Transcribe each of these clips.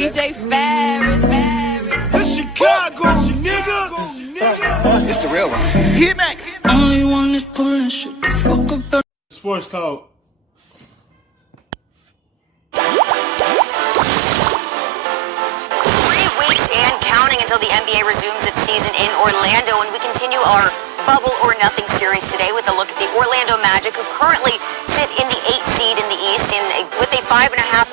DJ Ferris. It's Chicago, nigga. It's the real one. Hit me. Only one is pulling shit the fuck up. Sports talk. 3 weeks and counting until the NBA resumes its season in Orlando, and we continue our Bubble or Nothing series today with a look at the Orlando Magic, who currently sit in the 8th seed in the East, with a 5.5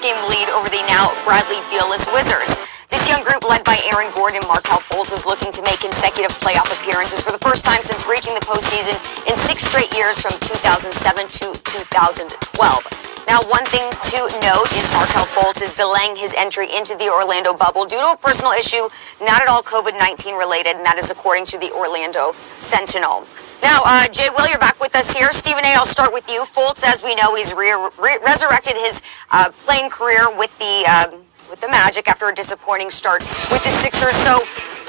game lead over the now Bradley Beal-less Wizards. This young group, led by Aaron Gordon and Markelle Fultz, is looking to make consecutive playoff appearances for the first time since reaching the postseason in 6 straight years from 2007 to 2012. Now, one thing to note is Markelle Fultz is delaying his entry into the Orlando bubble due to a personal issue, not at all COVID-19 related, and that is according to the Orlando Sentinel. Now, Jay Will, you're back with us here. Stephen A., I'll start with you. Fultz, as we know, he's resurrected his playing career with the Magic after a disappointing start with the Sixers. So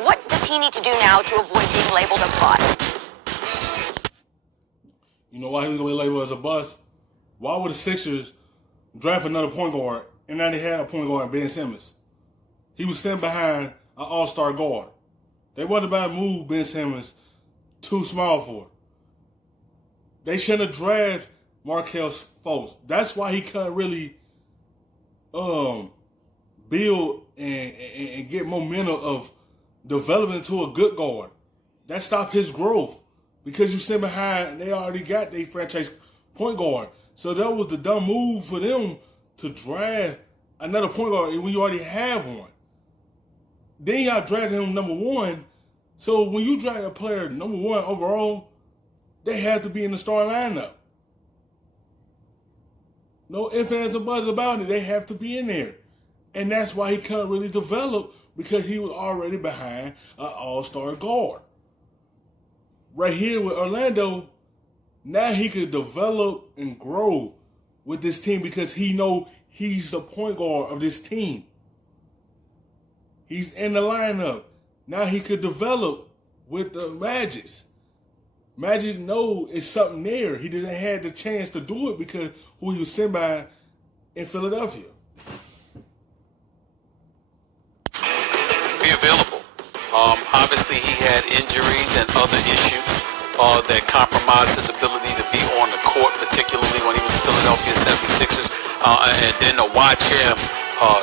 what does he need to do now to avoid being labeled a bust? You know why he was going to be labeled as a bust? Why would the Sixers draft another point guard and now they had a point guard, Ben Simmons? He was sitting behind an all-star guard. They wasn't about to move Ben Simmons too small for. They shouldn't have drafted Markelle Fultz. That's why he couldn't really build and get momentum of developing into a good guard. That stopped his growth because you sit behind and they already got their franchise point guard. So that was the dumb move for them to draft another point guard when you already have one. Then y'all drafted him number 1. So when you draft a player number 1 overall, they have to be in the starting lineup. No ifs, ands, or buts about it. They have to be in there. And that's why he couldn't really develop, because he was already behind an all-star guard. Right here with Orlando, now he could develop and grow with this team because he know he's the point guard of this team. He's in the lineup. Now he could develop with the Magic. Magic know it's something there. He didn't have the chance to do it because who he was sent by in Philadelphia. Be available. Obviously, he had injuries and other issues that compromised his ability to be on the court, particularly when he was Philadelphia 76ers. And then to watch him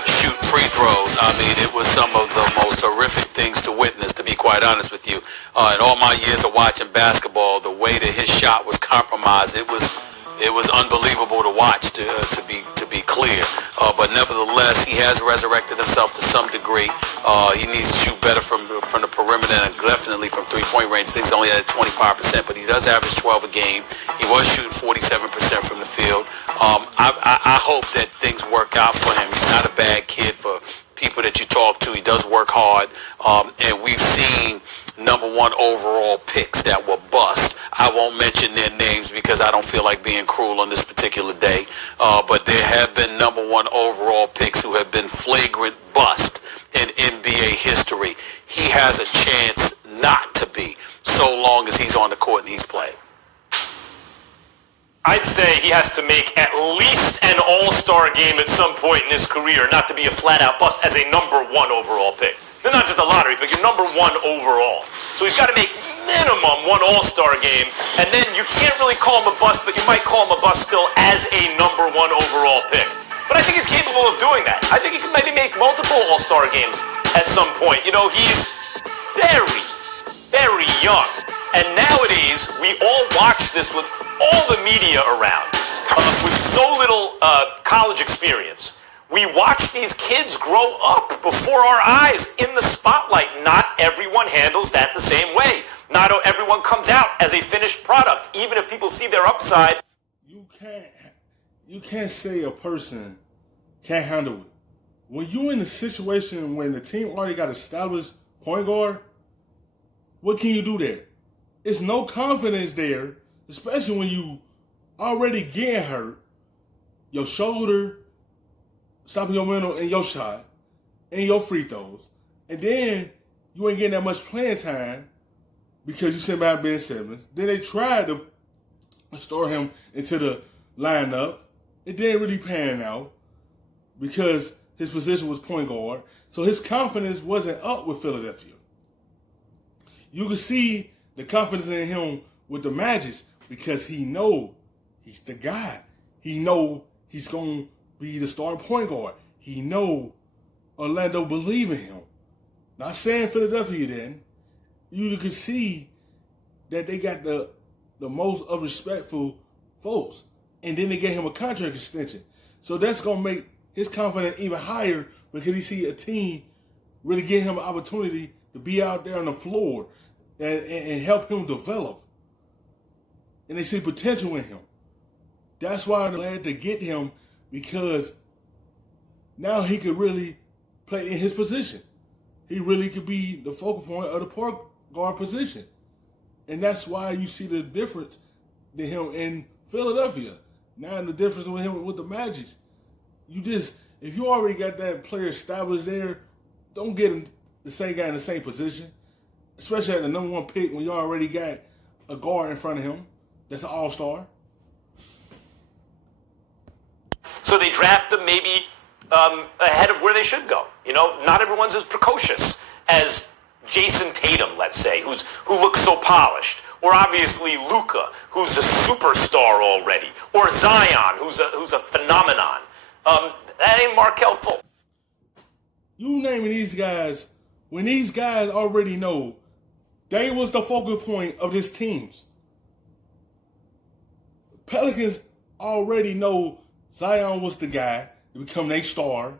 shoot free throws, I mean, it was some of the most horrific things to witness, to be quite honest with you. In all my years of watching basketball, the way that his shot was compromised, it was unbelievable to watch, to be clear. But nevertheless, he has resurrected himself to some degree. He needs to shoot better from the perimeter and definitely from three-point range. I think he's only at 25%, but he does average 12 a game. He was shooting 47% from the field. I hope that things work out for him. He's not a bad kid for people that you talk to. He does work hard, and we've seen number 1 overall picks that were bust. I won't mention their names because I don't feel like being cruel on this particular day, but there have been number 1 overall picks who have been flagrant bust in NBA history. He has a chance not to be, so long as he's on the court and he's playing. I'd say he has to make at least an all-star game at some point in his career not to be a flat-out bust as a number 1 overall pick. They're not just a lottery pick, you're number 1 overall. So he's got to make minimum 1 all-star game, and then you can't really call him a bust, but you might call him a bust still as a number 1 overall pick. But I think he's capable of doing that. I think he can maybe make multiple all-star games at some point. You know, he's very, very young. And nowadays, we all watch this with all the media around, with so little college experience. We watch these kids grow up before our eyes in the spotlight. Not everyone handles that the same way. Not everyone comes out as a finished product, even if people see their upside. You can't say a person can't handle it. When you're in a situation when the team already got established point guard, what can you do there? It's no confidence there, especially when you already getting hurt. Your shoulder, stopping your mental and your shot, and your free throws. And then you ain't getting that much playing time because you sent behind Ben Simmons. Then they tried to store him into the lineup. It didn't really pan out because his position was point guard. So his confidence wasn't up with Philadelphia. You can see the confidence in him with the Magic because he know he's the guy. He know he's going to be the starting point guard. He know Orlando believe in him. Not saying Philadelphia didn't. You could see that they got the most of respectful folks. And then they gave him a contract extension. So that's going to make his confidence even higher because he see a team really give him an opportunity to be out there on the floor and help him develop. And they see potential in him. That's why they're glad to get him because now he could really play in his position. He really could be the focal point of the point guard position. And that's why you see the difference in him in Philadelphia. Now the difference with him with the Magic. If you already got that player established there, don't get him the same guy in the same position. Especially at the number one pick when you already got a guard in front of him that's an all-star. So they draft them maybe ahead of where they should go. You know, not everyone's as precocious as Jason Tatum, let's say, who looks so polished. Or obviously Luka, who's a superstar already. Or Zion, who's a phenomenon. That ain't Markelle Fultz. You naming these guys, when these guys already know they was the focal point of this teams. Pelicans already know Zion was the guy to become their star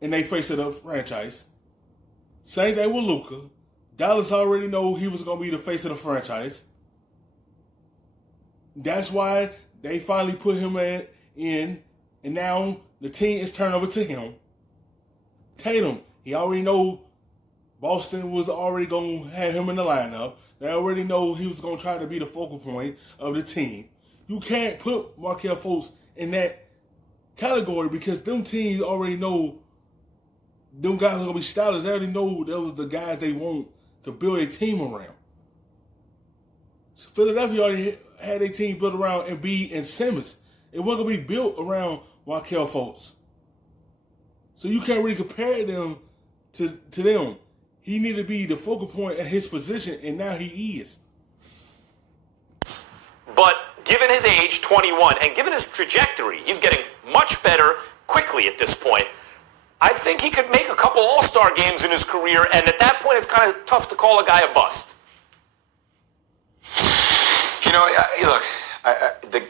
and they face of the franchise. Same thing with Luka. Dallas already know he was going to be the face of the franchise. That's why they finally put him in, and now the team is turned over to him. Tatum, he already know Boston was already going to have him in the lineup. They already know he was going to try to be the focal point of the team. You can't put Markelle Fultz in that category because them teams already know them guys are going to be stylists. They already know those the guys they want to build a team around. So Philadelphia already had a team built around Embiid and Simmons. It wasn't going to be built around Markelle Fultz. So you can't really compare them to them. He needed to be the focal point at his position, and now he is. But given his age, 21, and given his trajectory, he's getting much better quickly at this point. I think he could make a couple all-star games in his career, and at that point it's kind of tough to call a guy a bust. You know, look,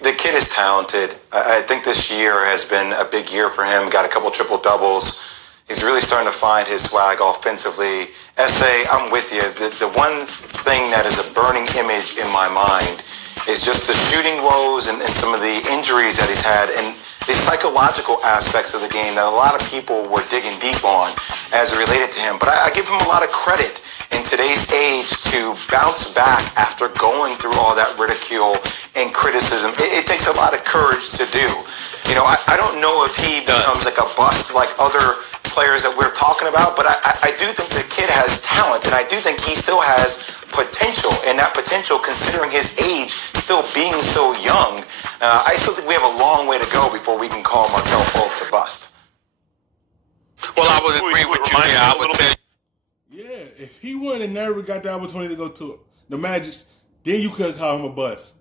the kid is talented. I think this year has been a big year for him. Got a couple triple-doubles. He's really starting to find his swag offensively. S.A., I'm with you. The one thing that is a burning image in my mind is just the shooting woes and some of the injuries that he's had and the psychological aspects of the game that a lot of people were digging deep on as it related to him. But I give him a lot of credit in today's age to bounce back after going through all that ridicule and criticism. It takes a lot of courage to do. You know, I don't know if he becomes like a bust like other players that we're talking about, but I do think the kid has talent, and I do think he still has potential, and that potential, considering his age, still being so young, I still think we have a long way to go before we can call Markelle Fultz a bust. Well, I would agree with you here. I would tell you. Yeah, if he wouldn't have never got the opportunity to go to the Magic, then you could call him a bust.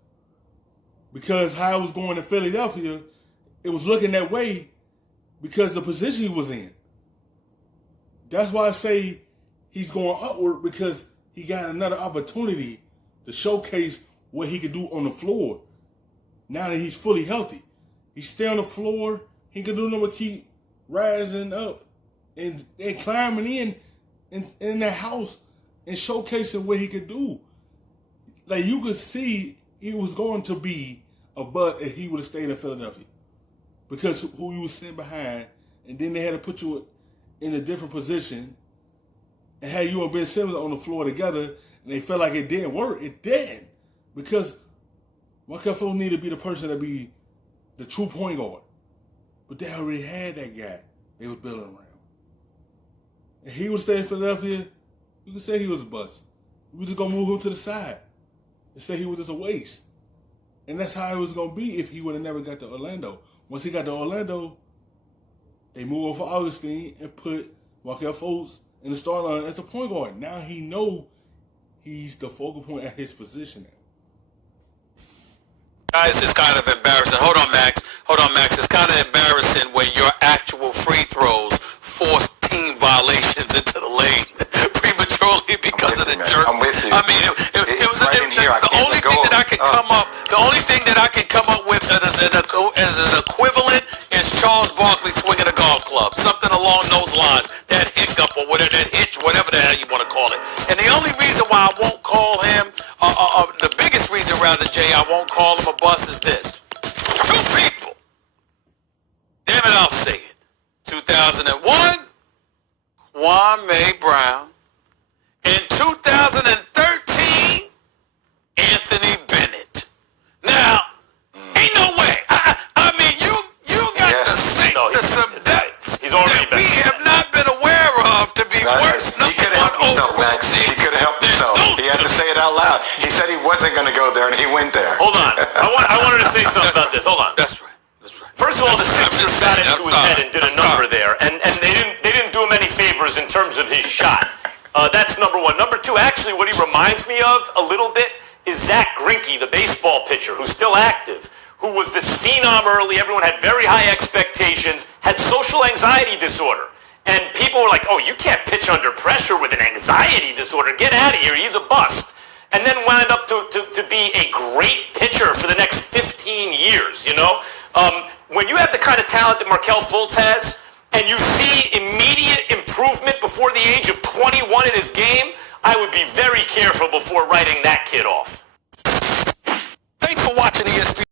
Because how it was going to Philadelphia, it was looking that way because the position he was in. That's why I say he's going upward, because he got another opportunity to showcase what he could do on the floor. Now that he's fully healthy, he stay on the floor. He can do nothing but keep rising up and climbing in that house and showcasing what he could do. Like, you could see he was going to be a bust if he would have stayed in Philadelphia, because who you was sitting behind, and then they had to put you in a different position and had you and Ben Simmons on the floor together, and they felt like it didn't work. It didn't, because Markelle Fultz needed to be the person to be the true point guard. But they already had that guy they was building around. And he would stay in Philadelphia, you could say he was a bust. We was just going to move him to the side and say he was just a waste. And that's how it was going to be if he would have never got to Orlando. Once he got to Orlando, They move over Augustine and put Markelle Fultz in the starting line as the point guard. Now he know he's the focal point at his position now. Guys, it's kind of embarrassing. Hold on, Max. It's kind of embarrassing when your actual free throws force team violations into the lane prematurely because of the jerk. I'm with you. I mean, it was right in here. the only thing that I can come up. The only thing that I can come up with as an equivalent is Charles Barkley swinging a golf club, something along those lines. That hiccup or whatever, that hitch, whatever the hell you want to call it. And the only reason why I won't call him, the biggest reason rather, Jay, I won't call him a bust is this: two people. Damn it, I'll say it. 2001, Kwame Brown. In 2013, Anthony Bennett. Now, ain't no way. I mean, you got to sink to some depths He's already that we have not been aware of to be worse. He could have helped himself, Max. He could have helped himself. He had to say it out loud. He said he wasn't going to go there, and he went there. Hold on. I wanted to say something about this. Hold on. That's right. First of all, the Sixers got into his head and did a number there, and they didn't do him any favors in terms of his shot. That's number one. Number two, actually, what he reminds me of a little bit is Zach Greinke, the baseball pitcher, who's still active, who was this phenom early. Everyone had very high expectations, had social anxiety disorder. And people were like, oh, you can't pitch under pressure with an anxiety disorder. Get out of here. He's a bust. And then wound up to be a great pitcher for the next 15 years, you know? When you have the kind of talent that Markelle Fultz has, and you see immediate improvement before the age of 21 in his game, I would be very careful before writing that kid off. Thanks for watching ESPN.